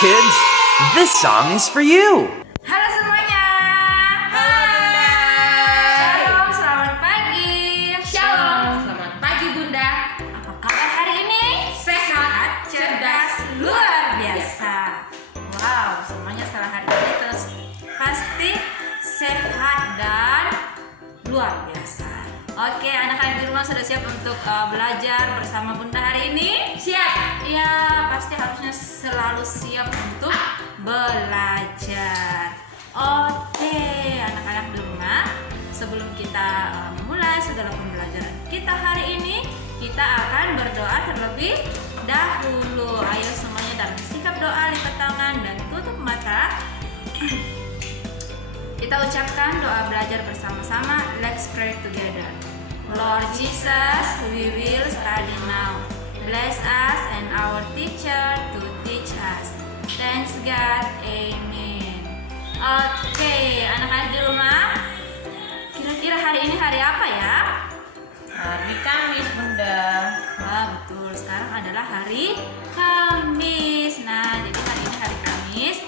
kids! This song is for you! Halo semuanya. Halo Bunda. Shalom, selamat pagi. Shalom, selamat pagi Bunda. Apa kabar hari ini? Sehat, cerdas, luar biasa. Wow, semuanya setelah hari ini terus pasti sehat dan luar biasa. Oke, anak-anak di rumah sudah siap untuk belajar bersama Bunda hari ini? Siap. Ya, pasti harusnya selalu siap untuk belajar. Oke, anak-anak di rumah, sebelum kita memulai segala pembelajaran kita hari ini, kita akan berdoa terlebih dahulu. Ayo semuanya dalam sikap doa, lipat tangan dan tutup mata. Kita ucapkan doa belajar bersama-sama. Let's pray together. Lord Jesus, we will study now. Bless us and our teacher to teach us. Thanks God, Amen. Oke, anak-anak di rumah, kira-kira hari ini hari apa ya? Hari Kamis Bunda. Wah, betul. Sekarang adalah hari Kamis. Nah, jadi hari ini hari Kamis.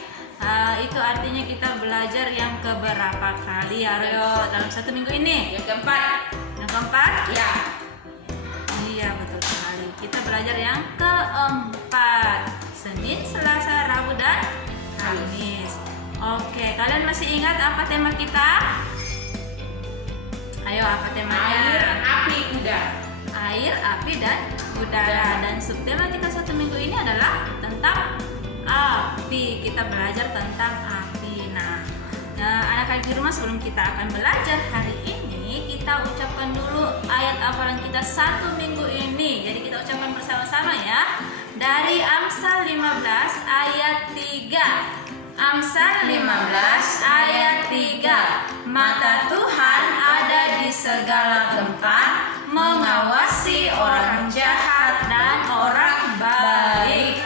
Itu artinya kita belajar yang keberapa kali ya, Rio, dalam satu minggu ini? Yang keempat. Yang keempat? Ya. Iya, betul sekali. Kita belajar yang keempat. Senin, Selasa, Rabu, dan Kamis. Oke, kalian masih ingat apa tema kita? Ayo, apa temanya? Air, api, udara. Air, api, dan udara. Dan subtema kita satu minggu ini adalah tentang api. Kita belajar tentang api. Nah, anak-anak di rumah, sebelum kita akan belajar hari ini, kita ucapkan dulu ayat hafalan kita satu minggu ini. Jadi kita ucapkan bersama-sama ya. Dari Amsal 15 ayat 3. Amsal 15 ayat 3. Mata Tuhan ada di segala tempat, mengawasi orang jahat dan orang baik.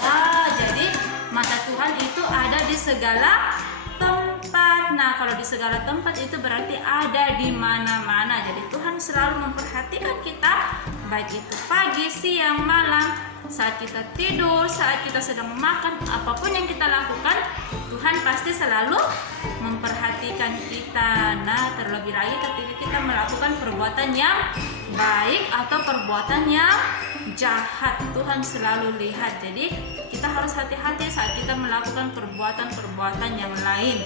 Wah, jadi mata Tuhan itu ada di segala tempat. Nah, kalau di segala tempat itu berarti ada di mana-mana. Jadi Tuhan selalu memperhatikan kita, baik itu pagi, siang, malam, saat kita tidur, saat kita sedang makan, apapun yang kita lakukan, Tuhan pasti selalu memperhatikan kita. Nah, terlebih lagi ketika kita melakukan perbuatan yang baik atau perbuatan yang jahat, Tuhan selalu lihat. Jadi kita harus hati-hati saat kita melakukan perbuatan-perbuatan yang lain.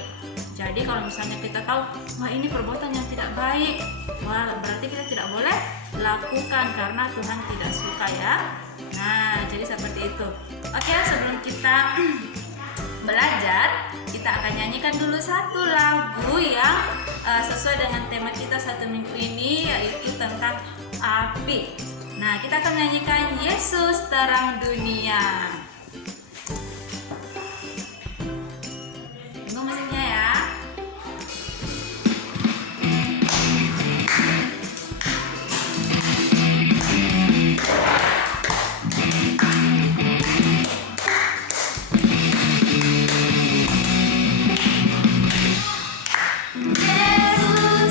Jadi kalau misalnya kita tahu, wah ini perbuatan yang tidak baik, wah berarti kita tidak boleh lakukan karena Tuhan tidak suka ya. Nah, jadi seperti itu. Oke, sebelum kita belajar, kita akan nyanyikan dulu satu lagu yang sesuai dengan tema kita satu minggu ini, yaitu tentang api. Nah, kita akan menyanyikan Yesus Terang Dunia. Tunggu musiknya ya. Yesus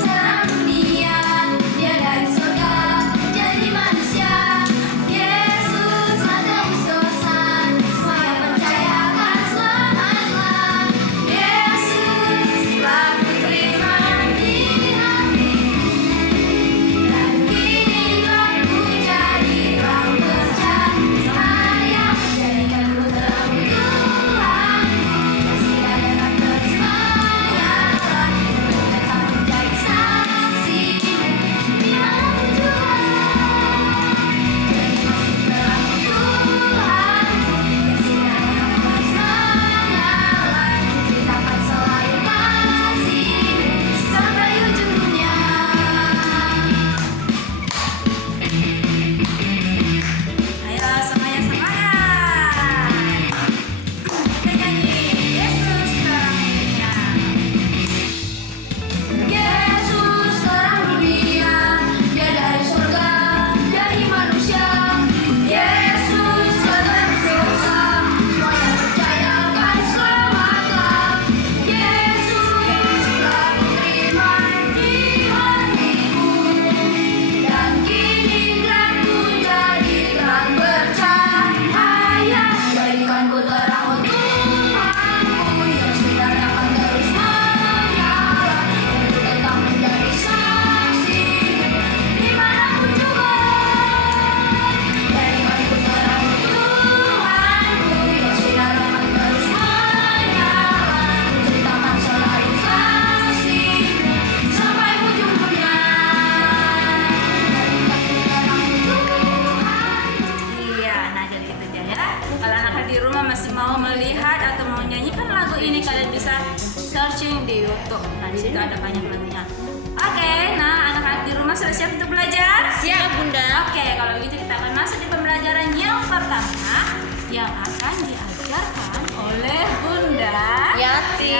watching di YouTube. Nah, di situ ada banyak lagunya. Oke, nah anak-anak di rumah sudah siap untuk belajar? Siap, Bunda. Oke, kalau begitu kita akan masuk di pembelajaran yang pertama yang akan diajarkan oleh Bunda Yati.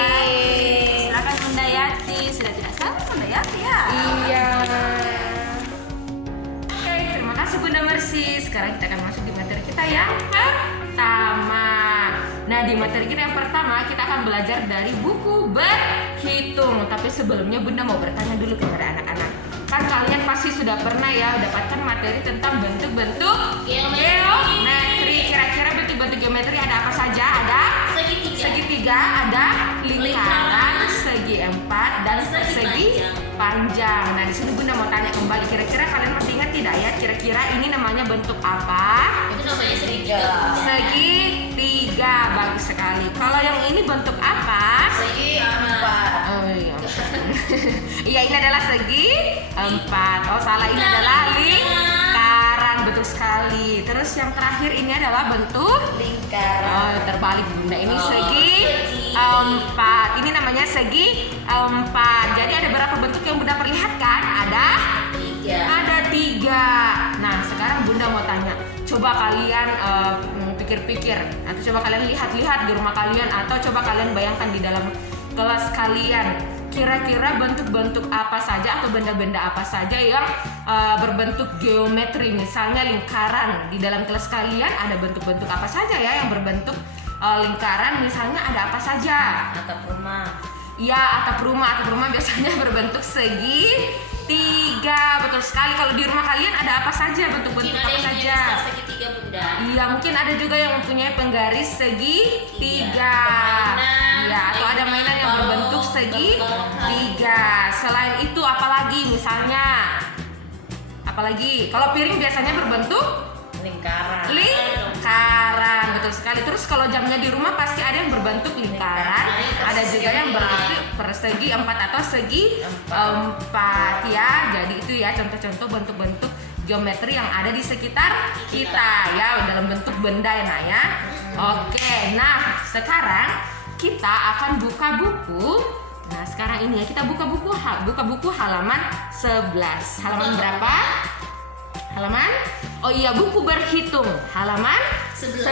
Silakan Bunda Yati. Sudah tidak sabar Bunda Yati ya? Iya. Oke, terima kasih Bunda Mercy. Sekarang kita akan masuk di materi kita yang pertama. Nah, di materi kita yang pertama kita akan belajar dari buku berhitung. Tapi sebelumnya Bunda mau bertanya dulu kepada anak-anak. Kan kalian pasti sudah pernah ya dapatkan materi tentang bentuk-bentuk geometri. Kira-kira bentuk-bentuk geometri ada apa saja? Ada segitiga, ada lingkaran, segi empat, dan segi panjang. Nah, di sini Bunda mau tanya kembali. Kira-kira kalian masih ingat tidak ya? Kira-kira ini namanya bentuk apa? Itu namanya segitiga. Segitiga, bagus sekali. Kalau yang ini bentuk apa? Segi empat. Oh iya. Iya, ini adalah segi empat. Oh salah, ini adalah lingkaran, betul sekali. Terus yang terakhir ini adalah bentuk Lingkaran. oh, terbalik Bunda. Ini segi empat. Ini namanya segi empat. Jadi ada berapa bentuk yang Bunda perlihatkan? Ada tiga. Nah, sekarang Bunda mau tanya. Coba kalian pikir-pikir atau coba kalian lihat-lihat di rumah kalian atau coba kalian bayangkan di dalam kelas kalian. Kira-kira bentuk-bentuk apa saja atau benda-benda apa saja yang berbentuk geometri, misalnya lingkaran. Di dalam kelas kalian ada bentuk-bentuk apa saja ya yang berbentuk lingkaran, misalnya ada apa saja? Atap rumah. Ya, atap rumah biasanya berbentuk segitiga. Betul sekali. Kalau di rumah kalian ada apa saja, bentuk-bentuk apa saja? Segitiga, Bunda. Iya, mungkin ada juga yang mempunyai penggaris segitiga. Iya, atau ada mainan yang berbentuk segitiga. Selain itu apalagi misalnya? Apalagi? Kalau piring biasanya berbentuk Lingkaran. betul sekali. Terus kalau jamnya di rumah pasti ada yang berbentuk lingkaran, ada juga yang berbentuk persegi empat atau segi empat ya. Jadi itu ya contoh-contoh bentuk-bentuk geometri yang ada di sekitar kita ya dalam bentuk benda ya Nak ya. Oke, nah sekarang kita akan buka buku. Nah sekarang ini ya kita buka buku halaman 11. Halaman berapa? Halaman? Oh iya, buku berhitung halaman 11.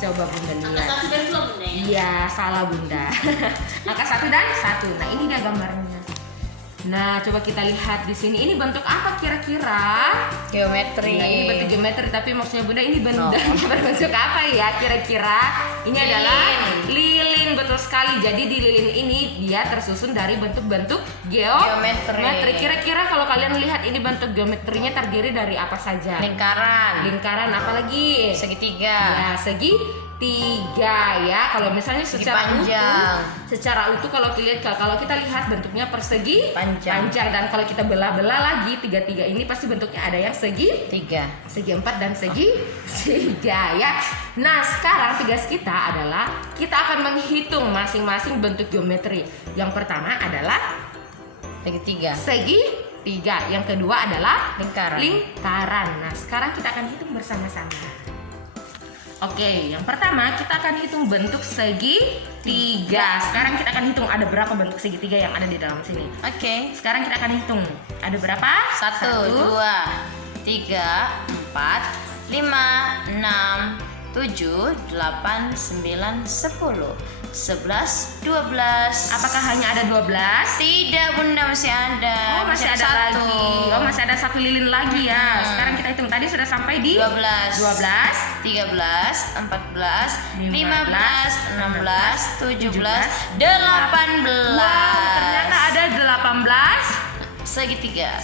Coba Bunda lihat. Angka 1 dan 2, Bunda. Iya, salah Bunda. Angka 1 dan 1. Nah, ini dia gambarnya. Nah, coba kita lihat di sini. Ini bentuk apa kira-kira? Geometri. Nah, ini bentuk geometri, tapi maksudnya Bunda ini benda berbentuk apa ya kira-kira? Ini adalah lilin, betul sekali. Jadi di lilin ini dia tersusun dari bentuk-bentuk geometri. Kira-kira kalau kalian lihat ini bentuk geometrinya terdiri dari apa saja? Lingkaran, apalagi? Segitiga. Ya, segitiga ya. Kalau misalnya secara utuh kalau kita lihat bentuknya persegi panjang. Dan kalau kita belah-belah lagi tiga ini pasti bentuknya ada yang segi empat dan segi tiga ya. Nah sekarang tugas kita adalah kita akan menghitung masing-masing bentuk geometri. Yang pertama adalah segitiga. Yang kedua adalah lingkaran. Nah sekarang kita akan hitung bersama-sama. Oke, yang pertama kita akan hitung bentuk segitiga. Sekarang kita akan hitung ada berapa bentuk segitiga yang ada di dalam sini. Oke. Sekarang kita akan hitung ada berapa? 1, 2, 3, 4, 5, 6, 7, 8, 9, 10, 11, 12. Apakah hanya ada 12? Tidak Bunda, masih ada. Oh masih ada lagi. Oh masih ada satu lilin lagi ya. Sekarang kita hitung tadi sudah sampai di 12, 13, 14, 15, 16, 17, 18. Wow, ternyata ada 18 segitiga.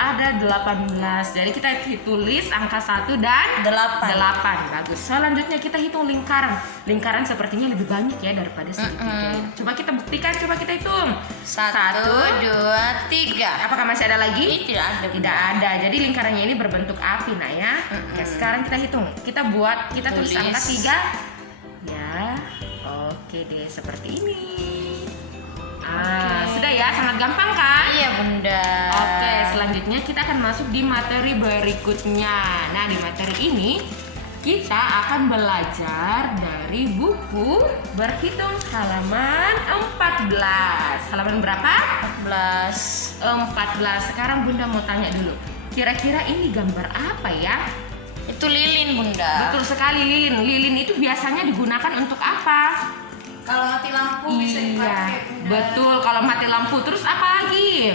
Ada 18. Jadi kita tulis angka 1 dan 8. Bagus. Selanjutnya kita hitung lingkaran. Lingkaran sepertinya lebih banyak ya daripada segitiga. Coba kita buktikan, coba kita hitung. 1, 2, 3. Apakah masih ada lagi? Tidak ada. Jadi lingkarannya ini berbentuk api nah ya. Oke, sekarang kita hitung. Kita tulis angka 3. Ya. Oke deh, seperti ini. Sudah ya, sangat gampang kan? Iya Bunda. Oke, selanjutnya kita akan masuk di materi berikutnya. Nah, di materi ini kita akan belajar dari buku berhitung halaman 14. Halaman berapa? 14. 14. Sekarang Bunda mau tanya dulu. Kira-kira ini gambar apa ya? Itu lilin, Bunda. Betul sekali, lilin. Lilin itu biasanya digunakan untuk apa? Kalau mati lampu bisa Iya, dipakai, Bunda. betul. Kalau mati lampu, terus apa lagi?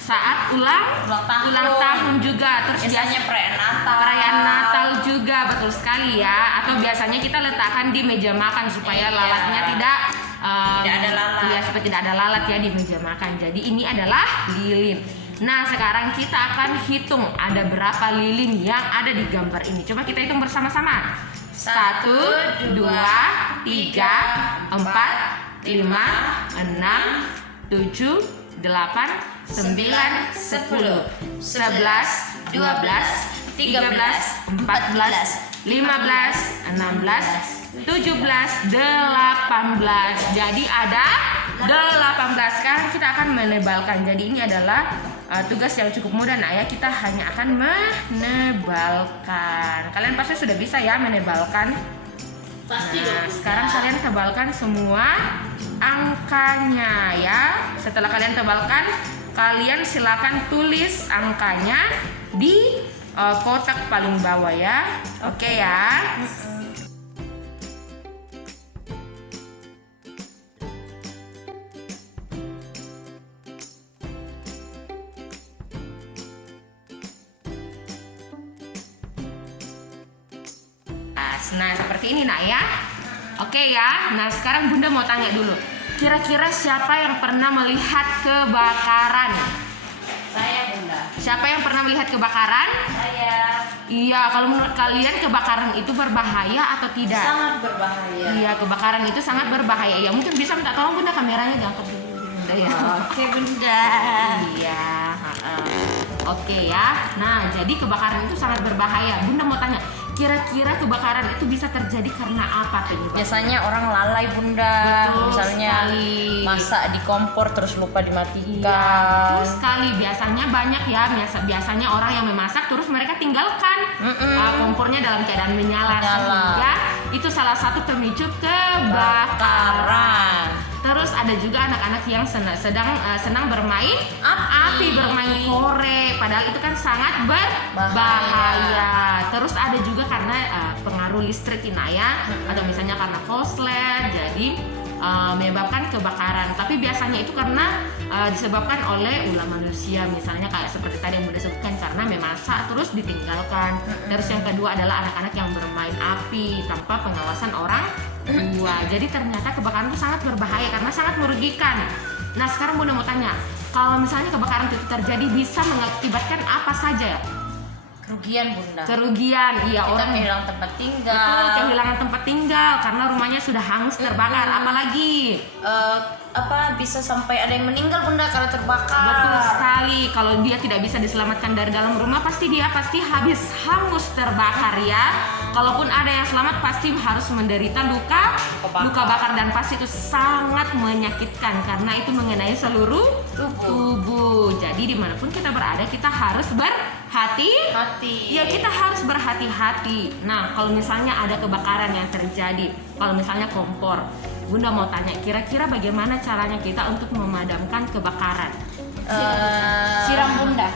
Saat ulang tahun juga. Terus Biasanya perayaan Natal juga, betul sekali ya. Atau biasanya kita letakkan di meja makan supaya Iya. lalatnya tidak ada lalat. Iya, supaya tidak ada lalat ya di meja makan. Jadi ini adalah lilin. Nah, sekarang kita akan hitung ada berapa lilin yang ada di gambar ini. Coba kita hitung bersama-sama. 1, 2, 3, 4, 5, 6, 7, 8, 9, 10, 11, 12, 13, 14, 15, 16, 17, 18. Jadi ada 18. Sekarang kita akan menebalkan. Jadi ini adalah tugas yang cukup mudah, Nak ya. Kita hanya akan menebalkan. Kalian pasti sudah bisa ya menebalkan. Pasti Nah, dong. sekarang kalian tebalkan semua angkanya ya. Setelah kalian tebalkan, kalian silakan tulis angkanya di kotak paling bawah ya. Oke ya. Nah, seperti ini Nak ya. Oke ya. Nah, sekarang Bunda mau tanya dulu. Kira-kira siapa yang pernah melihat kebakaran? Saya, Bunda. Siapa yang pernah melihat kebakaran? Saya. Iya, kalau menurut kalian kebakaran itu berbahaya atau tidak? Sangat berbahaya. Iya, kebakaran itu sangat berbahaya. Ya, mungkin bisa minta tolong Bunda kameranya diangkat dulu Bunda ya. Oke, Bunda. Iya, oke ya. Nah, jadi kebakaran itu sangat berbahaya. Bunda mau tanya, kira-kira kebakaran itu bisa terjadi karena apa penyebabnya? Biasanya orang lalai, Bunda. Betul Misalnya sekali. masak di kompor terus lupa dimatikan. Iya, terus sekali biasanya banyak ya, biasanya orang yang memasak terus mereka tinggalkan kompornya dalam keadaan menyala. Sehingga itu salah satu pemicu kebakaran. Terus ada juga anak-anak yang senang bermain api, bermain korek, padahal itu kan sangat berbahaya. Terus ada juga karena pengaruh listrik ya, atau misalnya karena korslet, jadi menyebabkan kebakaran. Tapi biasanya itu karena disebabkan oleh ulah manusia, misalnya kayak seperti tadi yang Bunda sebutkan, karena memasak terus ditinggalkan. Terus yang kedua adalah anak-anak yang bermain api tanpa pengawasan orang tua. Jadi ternyata kebakaran itu sangat berbahaya karena sangat merugikan. Nah, sekarang Bunda mau tanya, kalau misalnya kebakaran itu terjadi bisa mengakibatkan apa saja? Kerugian, Bunda. Kerugian, iya, Kita orang kehilangan tempat tinggal. betul, kehilangan tempat tinggal karena rumahnya sudah hangus terbakar. Apalagi Bisa sampai ada yang meninggal, Bunda, karena terbakar. betul sekali, kalau dia tidak bisa diselamatkan dari dalam rumah, pasti habis hangus terbakar ya. Kalaupun ada yang selamat pasti harus menderita luka bakar, dan pasti itu sangat menyakitkan karena itu mengenai seluruh tubuh. Jadi dimanapun kita berada, kita harus berhati-hati. Ya, kita harus berhati-hati. Nah, kalau misalnya ada kebakaran yang terjadi, kalau misalnya kompor, Bunda mau tanya, kira-kira bagaimana caranya kita untuk memadamkan kebakaran? Siram, Bunda.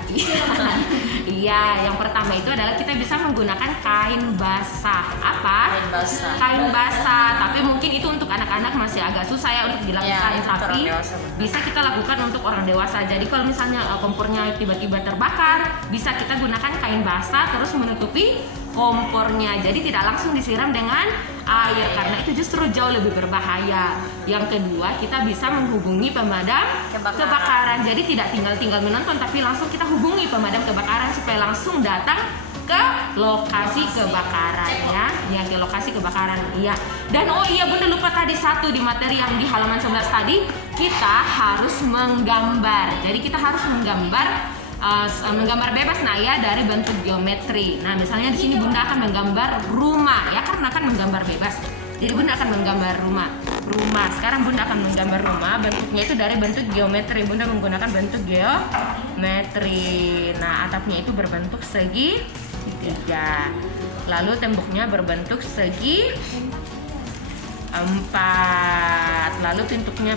Iya, yang pertama itu adalah kita bisa menggunakan kain basah. Apa? Kain basah. Kain basah. Tapi mungkin itu untuk anak-anak masih agak susah ya untuk dilakukan. Ya, itu tapi orang dewasa, Bunda. bisa kita lakukan untuk orang dewasa. Jadi kalau misalnya kompornya tiba-tiba terbakar, bisa kita gunakan kain basah terus menutupi kompornya. Jadi tidak langsung disiram dengan air karena itu justru jauh lebih berbahaya. Yang kedua, kita bisa menghubungi pemadam kebakaran. Jadi tidak tinggal menonton, tapi langsung kita hubungi pemadam kebakaran supaya langsung datang ke lokasi kebakaran ya. Ya, ke lokasi kebakaran. Iya. Dan oh iya, Bunda lupa tadi satu di materi yang di halaman 11 tadi, kita harus menggambar. Jadi kita harus menggambar bebas ya dari bentuk geometri. Nah, misalnya di sini Bunda akan menggambar rumah ya, karena akan menggambar bebas. Jadi Bunda akan menggambar rumah. Sekarang Bunda akan menggambar rumah, bentuknya itu dari bentuk geometri. Bunda menggunakan bentuk geometri. Nah, atapnya itu berbentuk segitiga. Lalu temboknya berbentuk segi 4. Lalu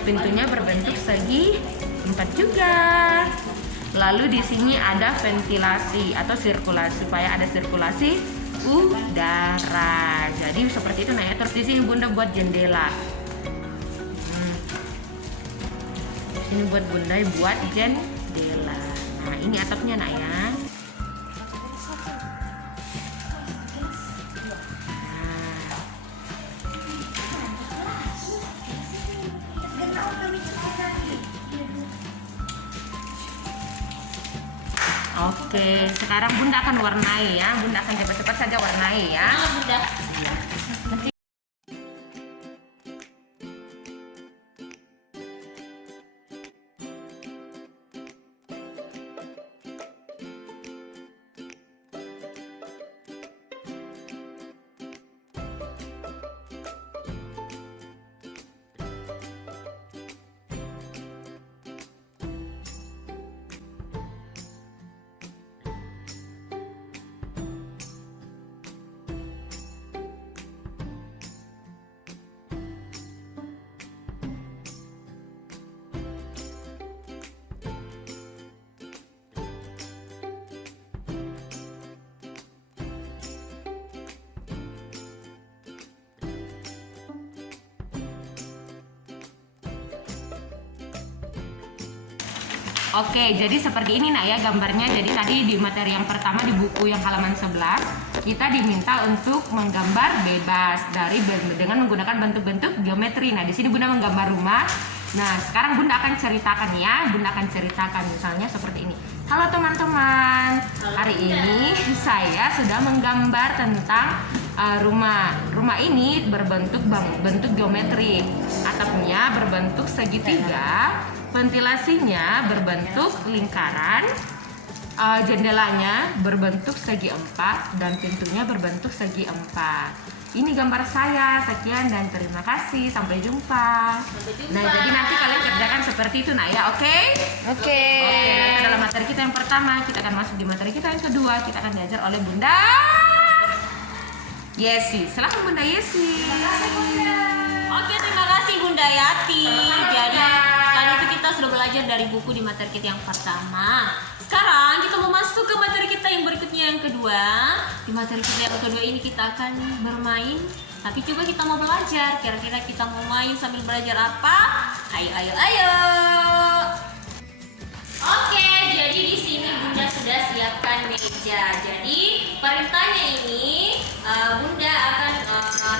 pintunya berbentuk segi 4 juga. Lalu di sini ada ventilasi atau sirkulasi supaya ada sirkulasi udara. Jadi seperti itu, nah ya. Terus di sini Bunda buat jendela. Di sini buat Bunda buat jendela. Nah, ini atapnya nak ya. Oke, sekarang Bunda akan warnai ya. Bunda akan cepat-cepat saja warnai ya. Bunda. Oke, jadi seperti ini nak ya gambarnya. Jadi tadi di materi yang pertama di buku yang halaman 11 kita diminta untuk menggambar bebas dengan menggunakan bentuk-bentuk geometri. Nah, di sini Bunda menggambar rumah. Nah, sekarang Bunda akan ceritakan ya. Bunda akan ceritakan misalnya seperti ini. Halo teman-teman. Hari ini saya sudah menggambar tentang rumah. Rumah ini berbentuk geometri. Atapnya berbentuk segitiga. Ventilasinya berbentuk lingkaran, jendelanya berbentuk segi 4, dan pintunya berbentuk segi 4. Ini gambar saya. Sekian dan terima kasih. Sampai jumpa. Nah, jadi nanti kalian kerjakan seperti itu nak ya, oke? Oke. Nanti dalam materi kita yang pertama, kita akan masuk di materi kita yang kedua. Kita akan diajar oleh Bunda Yesi. Silakan Bunda Yesi. Oke, terima kasih Bunda Yati. Jadi tadi itu kita sudah belajar dari buku di materi kita yang pertama. Sekarang kita mau masuk ke materi kita yang berikutnya yang kedua. Di materi kita yang kedua ini kita akan bermain. Tapi coba kita mau belajar. Kira-kira kita mau main sambil belajar apa? Ayo. Oke, jadi di sini Bunda sudah siapkan meja. Jadi perintahnya ini Bunda akan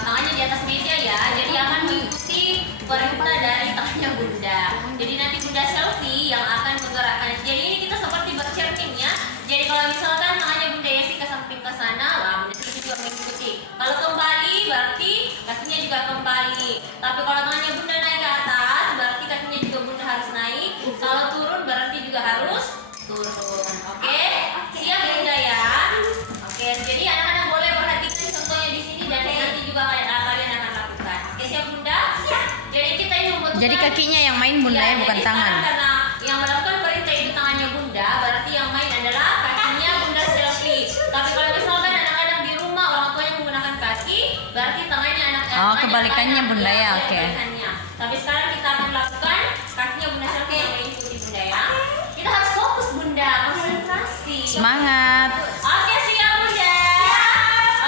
tangannya di atas meja ya. Jadi akan mengikuti perintah dari tangannya Bunda. Jadi nanti Bunda selfie yang akan menggerakkan. Jadi ini kita seperti bercermin ya. Jadi kalau misalkan tangannya Bunda Yesi ke samping ke sana, lah Bunda Yesi juga mengikuti. Kalau kembali berarti kakinya juga kembali. Tapi kalau tangannya Bunda naik ke atas, berarti kakinya juga Bunda harus naik. Kalau turun berarti juga harus turun. Oke? Siap Bunda ya? Oke, jadi anak-anak boleh perhatikan contohnya di sini dan nanti juga kalian akan lakukan. Oke, siap Bunda? Siap. Jadi kita ini membutuhkan. Jadi kakinya yang main Bunda ya, bukan jadi tangan. Karena yang melakukan perintah itu tangannya Bunda, berarti yang main adalah kakinya Bunda selfie. Tapi kalau misalkan anak-anak di rumah orang tuanya menggunakan kaki, berarti tangannya Oh, kebalikannya Bunda ya, oke. kebalikannya. Tapi sekarang kita akan lakukan kakinya Bunda selfie yang mengikuti Bunda ya. Kita harus fokus Bunda, konsentrasi. Semangat. Oke, siap Bunda.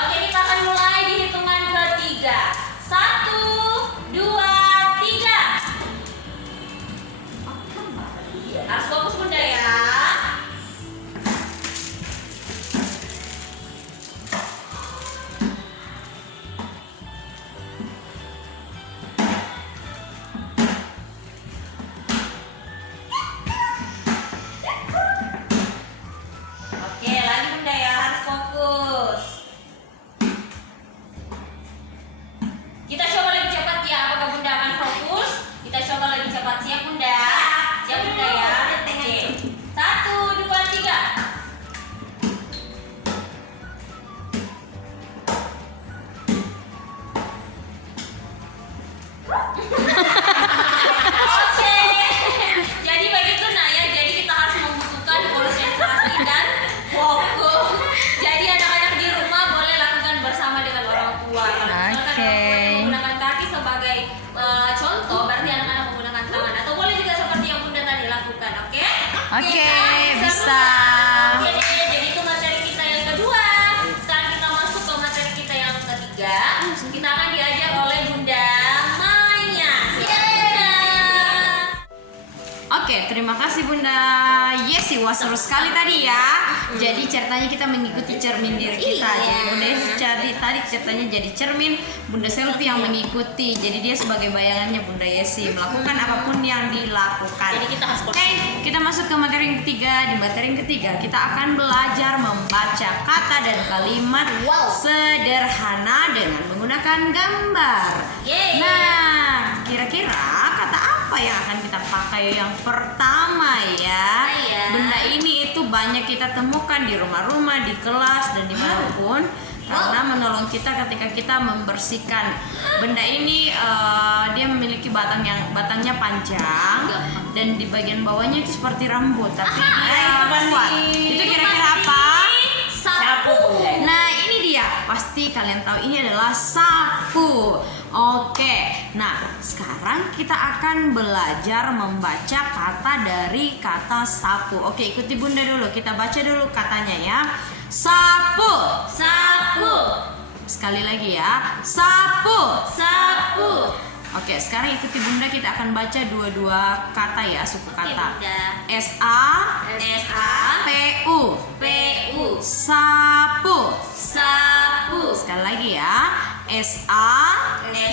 Oke, kita akan mulai di hitungan ketiga. 1, 2, 3. Harus fokus Bunda ya. Oke, kasih Bunda Yesi. Wah, seru sekali tadi ya. Jadi ceritanya kita mengikuti cermin diri kita. Iya. Jadi Bunda Yesi tadi ceritanya jadi cermin, Bunda Selfie yang mengikuti. Jadi dia sebagai bayangannya Bunda Yesi melakukan apapun yang dilakukan. Jadi kita harus Oke, kita masuk ke materi yang ketiga. Di materi yang ketiga kita akan belajar membaca kata dan kalimat Wow. sederhana dengan menggunakan gambar. Yeay. Nah, kira-kira kata apa yang akan kita pakai yang pertama ya? Iya. Benda ini itu banyak kita temukan di rumah-rumah, di kelas dan dimanapun. Karena menolong kita ketika kita membersihkan. Benda ini dia memiliki batangnya panjang dan di bagian bawahnya itu seperti rambut, tapi dia kuat. Itu kira-kira apa? Sapu. Nah, ini dia. Pasti kalian tahu ini adalah sapu. Oke. Nah, sekarang kita akan belajar membaca kata dari kata sapu. Oke, ikuti Bunda dulu. Kita baca dulu katanya ya. Sapu. Sapu. Sekali lagi ya. Sapu. Sapu. Oke, sekarang ikuti Bunda, kita akan baca dua-dua kata ya, suku kata. Bunda. S-A-P-U. P-U. Sapu. Sapu. Sekali lagi ya. S-A-P-U.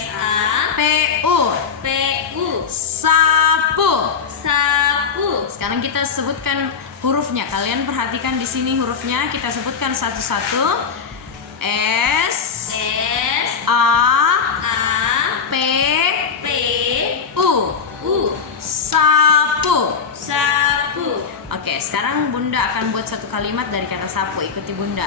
P-U. Sapu. Sapu. Sekarang kita sebutkan hurufnya. Kalian perhatikan di sini hurufnya. Kita sebutkan satu-satu. S S. A A. P P. U. U. Sapu. Sapu. Oke, sekarang Bunda akan buat satu kalimat dari kata sapu. Ikuti Bunda.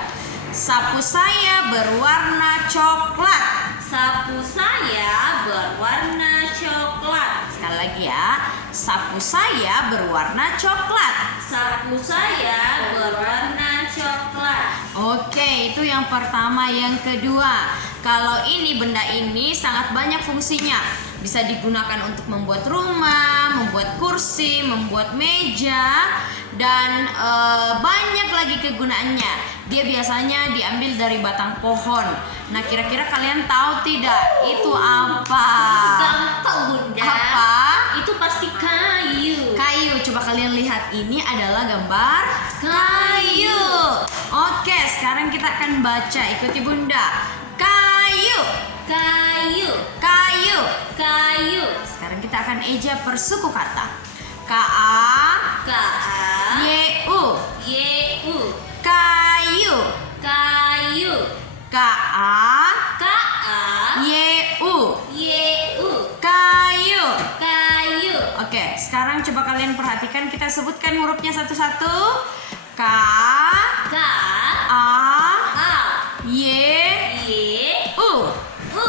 Sapu saya berwarna coklat. Sapu saya berwarna coklat. Sekali lagi ya. Sapu saya berwarna coklat. Sapu saya berwarna coklat. Oke, itu yang pertama. Yang kedua, kalau ini benda ini sangat banyak fungsinya. Bisa digunakan untuk membuat rumah, membuat kursi, membuat meja, dan banyak lagi kegunaannya. Dia biasanya diambil dari batang pohon. Nah, kira-kira kalian tahu tidak itu apa? Gampang Bunda. Apa? Itu pasti kayu. Kayu. Coba kalian lihat, ini adalah gambar kayu. Oke, sekarang kita akan baca. Ikuti Bunda. Kayu. Kayu. Kayu. Kayu. Sekarang kita akan eja per suku kata. K-A K-A. Y-U. Y-U. Kayu. Kayu. K-A K-A. Y-U. Y-U. Kayu. Kayu. Oke, sekarang coba kalian perhatikan, kita sebutkan hurufnya satu-satu. K K. A A. Y Y. U. U.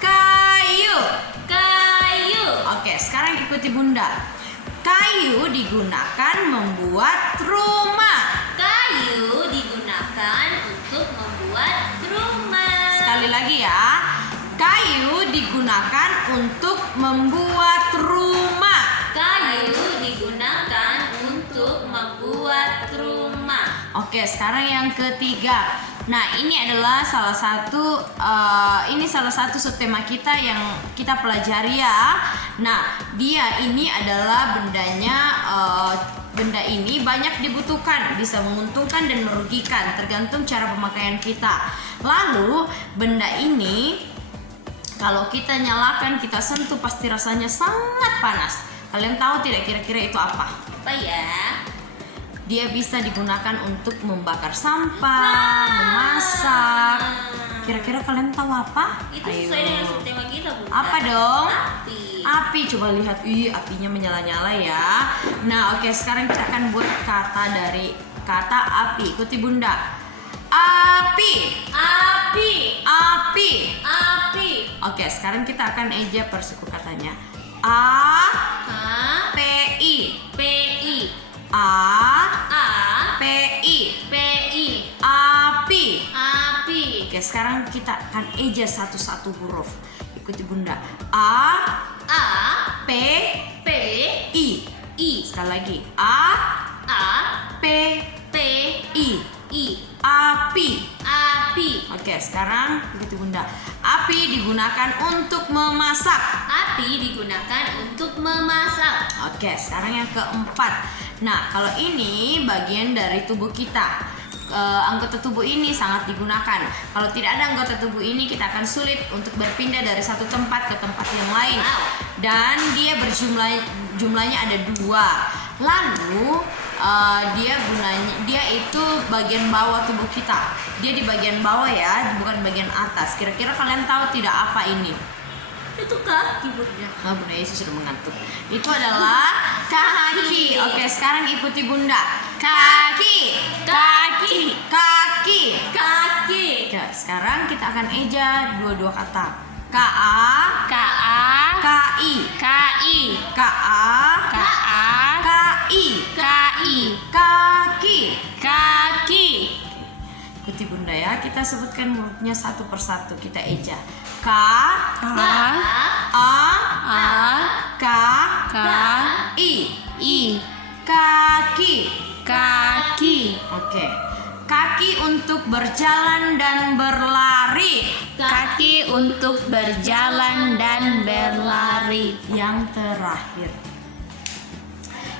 Kayu. Kayu. Oke, sekarang ikuti Bunda. Kayu digunakan membuat rumah. Kayu digunakan untuk membuat rumah. Sekali lagi ya. Kayu digunakan untuk membuat rumah. Kayu digunakan untuk membuat rumah. Oke, sekarang yang ketiga. Nah, ini adalah salah satu subtema kita yang kita pelajari ya. Nah, dia ini adalah benda ini banyak dibutuhkan, bisa menguntungkan dan merugikan, tergantung cara pemakaian kita. Lalu, benda ini kalau kita nyalakan, kita sentuh, pasti rasanya sangat panas. Kalian tahu tidak kira-kira itu apa? Apa ya? Dia bisa digunakan untuk membakar sampah, memasak. Kira-kira kalian tahu apa? Itu sesuai dengan subtema kita, Bunda. Apa dong? Api. Api. Coba lihat, apinya menyala-nyala ya. Nah, oke, sekarang kita akan buat kata dari kata api. Ikuti Bunda. Api. Api. Api. Api. Oke, sekarang kita akan eja per suku katanya. A A. P I. P I. A A. P I. P I. Api. Api. Oke, sekarang kita akan eja satu-satu huruf. Ikuti Bunda. A A. P P I. I. Sekali lagi. A A. P P I. I. Api. Api. Oke, sekarang ikuti Bunda. Api digunakan untuk memasak. Api digunakan untuk memasak. Oke, sekarang yang keempat. Nah, kalau ini bagian dari tubuh kita. Anggota tubuh ini sangat digunakan. Kalau tidak ada anggota tubuh ini, kita akan sulit untuk berpindah dari satu tempat ke tempat yang lain. Dan dia jumlahnya ada 2. Lalu dia itu bagian bawah tubuh kita. Dia di bagian bawah ya, bukan bagian atas. Kira-kira kalian tahu tidak apa ini? Itu kaki Bunda. Bunda Yesus sudah mengantuk. Itu adalah kaki. Oke, sekarang ikuti Bunda. Kaki, Kaki. kaki. Kaki. Oke, sekarang kita akan eja dua kata. Ka-a, Ka-a. K-I, K-I. Ka-a, Ka-a. K-I, K-I. kaki. Kaki. Ikuti Bunda ya, kita sebutkan hurufnya satu persatu, kita eja. K, Ka. A, A. K, Ka. I, I. kaki. Kaki. Oke. Kaki untuk berjalan dan berlari. Kaki untuk berjalan dan berlari. Yang terakhir.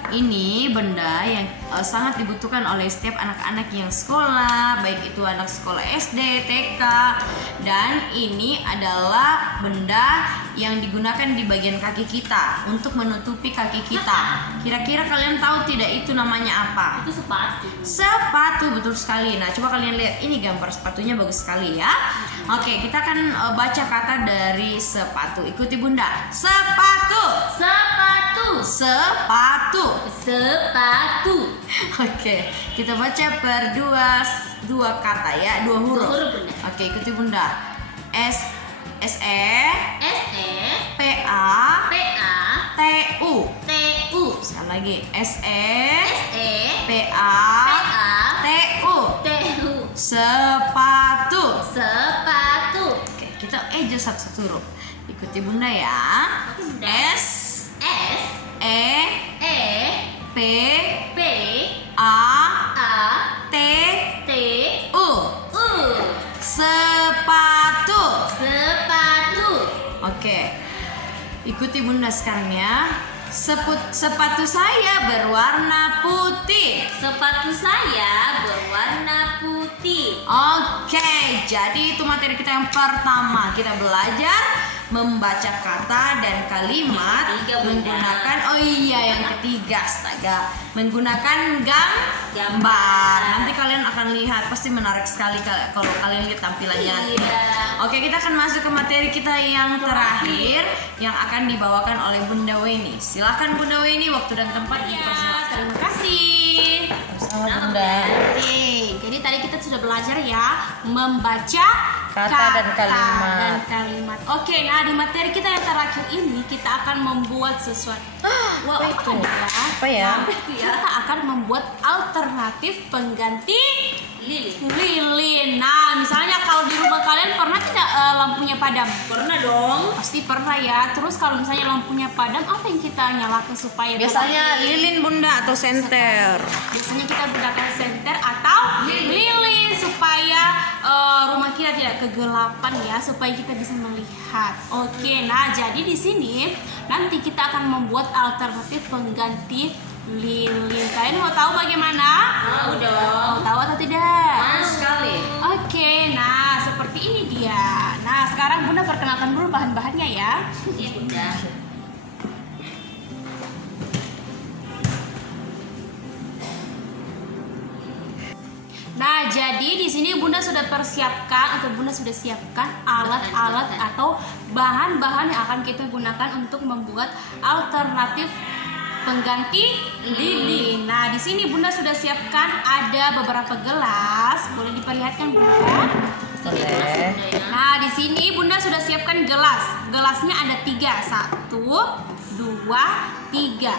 Ini benda yang sangat dibutuhkan oleh setiap anak-anak yang sekolah, baik itu anak sekolah SD, TK, dan ini adalah benda yang digunakan di bagian kaki kita untuk menutupi kaki kita. Kira-kira kalian tahu tidak itu namanya apa? Itu sepatu. Sepatu, betul sekali. Nah, coba kalian lihat, ini gambar sepatunya bagus sekali ya. Oke, kita akan baca kata dari sepatu. Ikuti Bunda. Sepatu. Sepatu. Sepatu. Sepatu. Oke, kita baca per dua kata ya, 2 huruf. Dua huruf, Bunda. Oke, ikuti Bunda. S E S-E. P A P-A. T U. T-U. Sekali lagi. S E S-E. P A P-A. T U. T-U. Sepatu. Sepatu. Oke, kita eja satu huruf. Ikuti Bunda ya. Oke, Bunda. S S. E E. P P. A A. T T. U. U. Sepatu. Sepatu. Oke. Ikuti Bunda sekarang ya. Sepatu saya berwarna putih. Sepatu saya berwarna putih. Oke, jadi itu materi kita yang pertama. Kita belajar membaca kata dan kalimat Ketiga, Bunda. menggunakan yang ketiga, astaga, menggunakan gambar. Gambar. Nanti kalian akan lihat, pasti menarik sekali kalau kalian lihat tampilannya nanti. Iya. Oke, kita akan masuk ke materi kita yang terakhir yang akan dibawakan oleh Bunda Weni. Silakan Bunda Weni, waktu dan tempat dipersilakan. Terima kasih. Sama Bunda. Oke, jadi tadi kita sudah belajar ya membaca Kata dan kalimat. dan kalimat. Oke, nah di materi kita yang terakhir ini kita akan membuat sesuatu. Wah, apa itu? Apa ya? Nah, kita akan membuat alternatif pengganti lilin. Nah, misalnya kalau di rumah kalian pernah tidak lampunya padam? Pernah dong. Pasti pernah ya. Terus kalau misalnya lampunya padam, apa yang kita nyalakan supaya Biasanya lilin Bunda atau senter. Biasanya kita gunakan senter atau lilin supaya rumah kita tidak kegelapan ya, supaya kita bisa melihat. Oke, nah jadi di sini nanti kita akan membuat alternatif pengganti lilin. Kalian mau tahu bagaimana? Mau dong. Mau tahu atau tidak? Mau sekali. Oke, nah seperti ini dia. Nah sekarang Bunda perkenalkan dulu bahan-bahannya ya. Iya Bunda. Nah, jadi di sini Bunda sudah persiapkan atau Bunda sudah siapkan alat-alat atau bahan-bahan yang akan kita gunakan untuk membuat alternatif pengganti lilin. Nah, di sini Bunda sudah siapkan ada beberapa gelas. Boleh diperlihatkan Bunda? Boleh. Nah, di sini Bunda sudah siapkan gelas. Gelasnya ada 3. 1, 2, 3.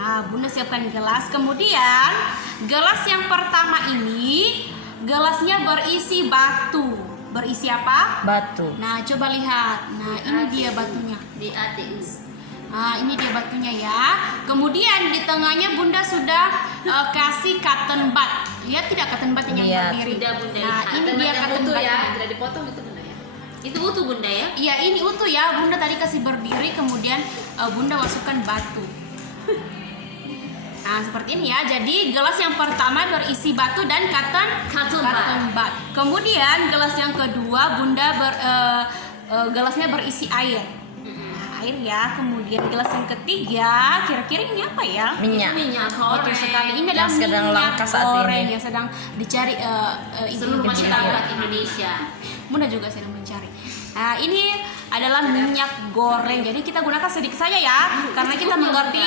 Nah, Bunda siapkan gelas. Kemudian, gelas yang pertama ini gelasnya berisi batu. Berisi apa? Batu. Nah, coba lihat. Nah, ini dia batunya. Nah, ini dia batunya ya. Kemudian di tengahnya Bunda sudah kasih cotton bud. Lihat tidak cotton bud yang Lihat. berdiri? Sudah Bunda Nah, lihat. ini Dan dia yang cotton utuh bud. ya, tidak dipotong itu Bunda ya. Itu utuh Bunda ya? Iya, ini utuh ya. Bunda tadi kasih berdiri, kemudian Bunda masukkan batu. Nah, seperti ini ya. Jadi gelas yang pertama berisi batu dan cotton bud. Kemudian gelas yang kedua Bunda gelasnya berisi air. Nah, air ya. Kemudian gelas yang ketiga, kira-kira ini apa ya? Minyak. Minyak Betul goreng. sekali. Ini adalah Yang sedang minyak langka saat goreng ini. yang sedang dicari Seluruh pencari. masyarakat Indonesia. Bunda juga sedang mencari. Nah, ini adalah minyak goreng. Jadi kita gunakan sedikit saja ya, karena kita mengerti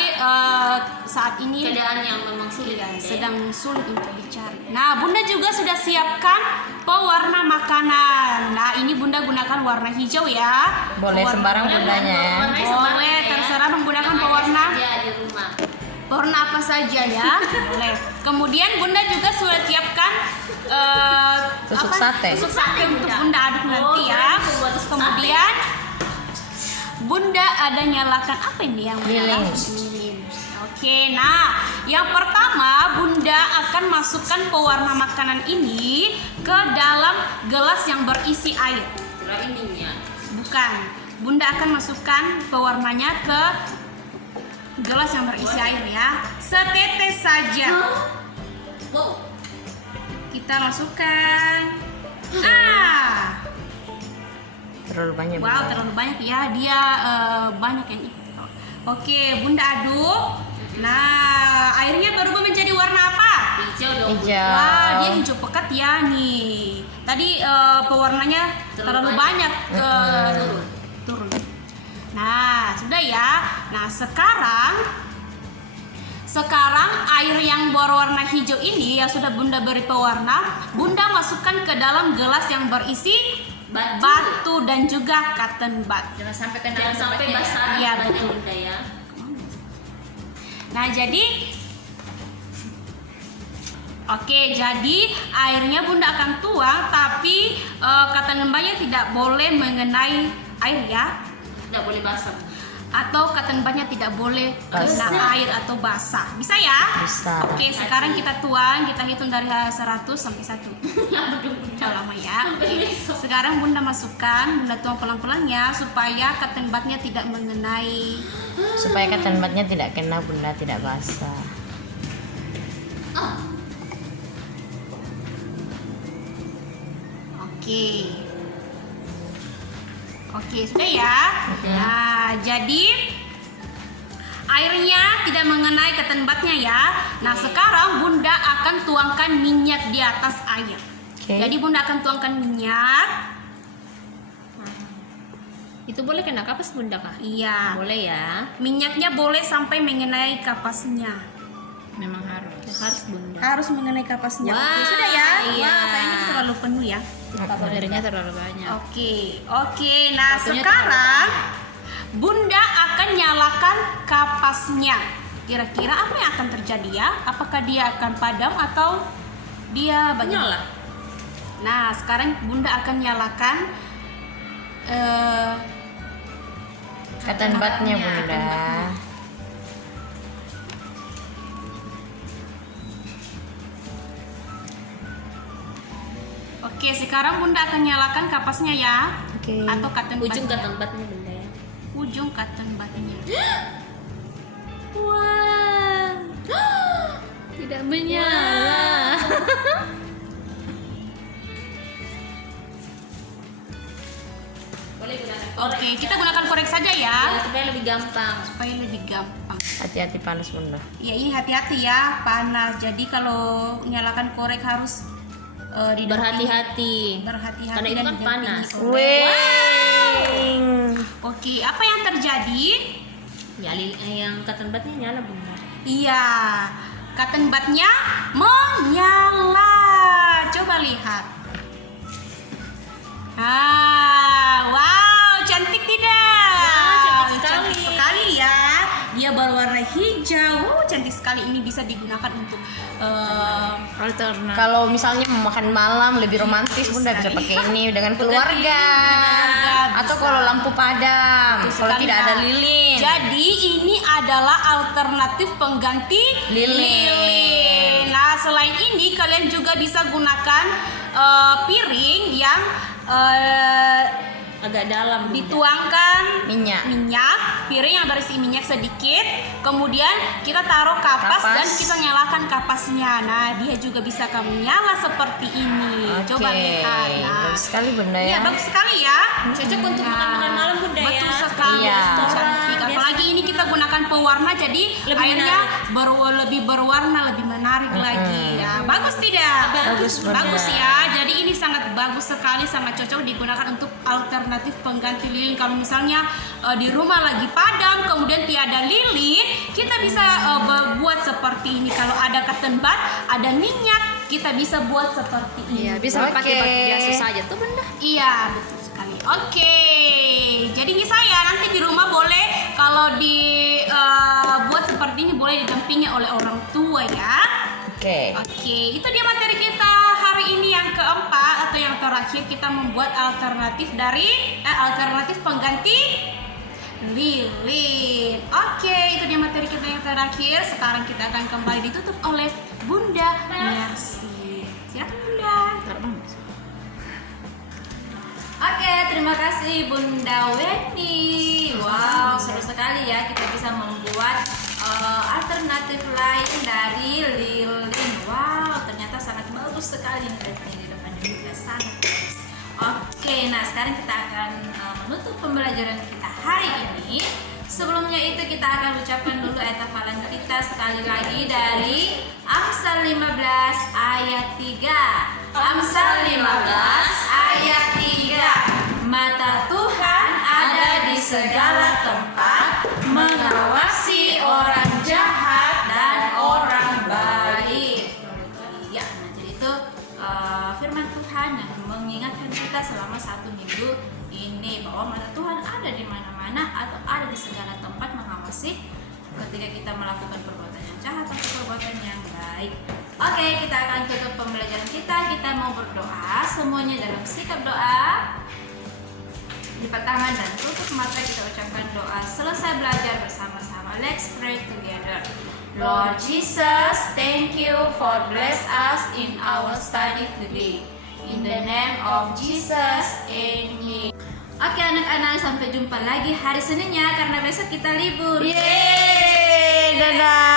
saat ini Keadaan yang memang sulit ya, Bunda. sedang sulit untuk dicari. Nah, Bunda juga sudah siapkan pewarna makanan. Nah, ini Bunda gunakan warna hijau ya. Boleh Pewarna- sembarang bundanya ya. Warnanya sembarang Boleh, ya. terserah menggunakan Yang ada pewarna. saja di rumah. Warna apa saja ya. Boleh. Kemudian Bunda juga sudah siapkan Tusuk sate. Tusuk sate untuk Bunda aduk nanti ya. keren, buat tusuk Kemudian Bunda ada nyalakan apa ini yang Lilin. Lilin. Oke, nah yang pertama Bunda akan masukkan pewarna makanan ini ke dalam gelas yang berisi air. Kirain minyak. Bukan, Bunda akan masukkan pewarnanya ke gelas yang berisi air ya. Setetes saja. Wow. Kita masukkan. Ah, Terlalu banyak. wow, Bunda. terlalu banyak ya. Dia banyak yang ikut. Oke, Bunda aduk. Nah, airnya berubah menjadi warna apa? Hijau dong. Bunda. Hijau. Wah, dia hijau pekat ya nih. Tadi pewarnanya terlalu banyak turun. Nah, sudah ya. Nah, sekarang air yang berwarna hijau ini yang sudah Bunda beri pewarna, Bunda masukkan ke dalam gelas yang berisi batu dan juga cotton bud. Jangan sampai kena. Jangan sampai basah. Iya, banyak betul. Bunda ya. Nah, jadi airnya Bunda akan tuang, tapi cotton budnya tidak boleh mengenai air ya. Tidak boleh basah. Atau cotton budnya tidak boleh kena Basah. air atau basah. Bisa ya? Bisa. Oke, sekarang kita tuang, kita hitung dari 100 sampai 1. Ya betul Bunda. Jauh lama ya. Sampai Oke. besok. Sekarang Bunda masukkan, Bunda tuang pelan-pelan ya supaya cotton budnya tidak mengenai. Supaya cotton budnya tidak kena, Bunda, tidak basah. Oke, sudah ya. Nah, jadi airnya tidak mengenai cotton budnya ya. Nah, sekarang Bunda akan tuangkan minyak di atas air. Oke. Jadi Bunda akan tuangkan minyak. Itu boleh kena kapas Bunda kah? Iya. Boleh ya. Minyaknya boleh sampai mengenai kapasnya. Memang harus. Harus Bunda. Harus mengenai kapasnya. Wah, Oke, sudah ya. iya. Wah, kayaknya terlalu penuh ya. Airnya terlalu banyak. Oke. Nah, Batunya sekarang Bunda akan nyalakan kapasnya. Kira-kira apa yang akan terjadi ya? Apakah dia akan padam atau dia banyak? Nyala. Nah, sekarang Bunda akan nyalakan Cotton budnya, Bunda. Oke, sekarang Bunda akan nyalakan kapasnya ya. Oke. Atau cotton Ujung budnya. cotton budnya Bunda ya. Ujung cotton budnya. Wah. Tidak menyala. Boleh gunakan korek. Oke, kita gunakan korek saja ya. Ya, supaya lebih gampang. Supaya lebih gampang. Hati-hati panas, Bunda. Ya, ini hati-hati ya, panas. Jadi kalau nyalakan korek harus didampingi. Berhati-hati. Berhati-hati Karena itu dan kan didampingi panas. oleh- Weng. Oke, apa yang terjadi? Ya, yang cotton budnya nyala Bunda. Iya, cotton budnya menyala. Coba lihat. Wow, cantik tidak? cantik sekali. Cantik sekali ya. Dia berwarna hijau. Cantik sekali. Ini bisa digunakan untuk Alternatif. Kalau misalnya mau makan malam lebih romantis, Bunda bisa pakai ini dengan keluarga. Atau bisa. kalau lampu padam, Betul kalau sekali, tidak ada Kak. lilin. Jadi ini adalah alternatif pengganti Lilin. Nah, selain ini kalian juga bisa gunakan piring yang agak dalam. Dituangkan Minyak. piring yang berisi minyak sedikit, kemudian kita taruh kapas dan kita nyalakan kapasnya. Nah, dia juga bisa kamu nyala seperti ini. Coba lihat. Nah, Bagus sekali Bunda iya ya. bagus sekali ya. Cocok untuk makan malam Bunda ya. Betul sekali. Iya. Cantik. Apalagi ini kita gunakan pewarna, jadi Lebih airnya lebih berwarna, lebih menarik lagi. Ya, bagus tidak? Bagus, Bunda. Bagus ya. Jadi ini sangat bagus sekali, sangat cocok digunakan untuk alternatif pengganti lilin. Kalau misalnya di rumah lagi padam, kemudian tiada lilin, kita bisa buat seperti ini. Kalau ada cotton bud, ada minyak, kita bisa buat seperti ini. Iya, bisa pakai Oke. batu biasa saja tuh Bunda. Iya, betul sekali. Oke. Jadi ini saya nanti di rumah boleh kalau buat seperti ini boleh didampingi oleh orang tua ya. Oke. Oke, itu dia materi kita hari ini yang keempat atau yang terakhir, kita membuat alternatif pengganti lilin. Oke, itu dia materi kita yang terakhir. Sekarang kita akan kembali ditutup oleh Bunda Mercy. Silakan Bunda. Oke, terima kasih Bunda Weni. Wow, seru sekali ya kita bisa membuat alternatif lain dari lilin. Wow, ternyata sangat bagus sekali di depan juga sangat bagus. Oke, nah sekarang kita akan menutup pembelajaran kita hari ini. Sebelumnya itu kita akan ucapkan dulu ayat hafalan kita sekali lagi dari Amsal 15 ayat 3. Amsal 15 ayat 3. Mata Tuhan ada di segala tempat, mengawasi orang jahat dan orang baik. Ya, nah jadi itu firman Tuhan yang mengingatkan kita selama 1 minggu ini bahwa mata Tuhan ada di mana-mana atau ada di segala tempat mengawasi ketika kita melakukan perbuatan yang jahat atau perbuatan yang baik. Oke, kita akan tutup pembelajaran kita. Kita mau berdoa semuanya dalam sikap doa. Lipat tangan dan tutup mata, kita ucapkan doa selesai belajar bersama-sama. Let's pray together. Lord Jesus, thank you for bless us in our study today. In the name of Jesus, amen. Oke anak-anak, sampai jumpa lagi hari Seninnya karena besok kita libur. Yeay, dadah.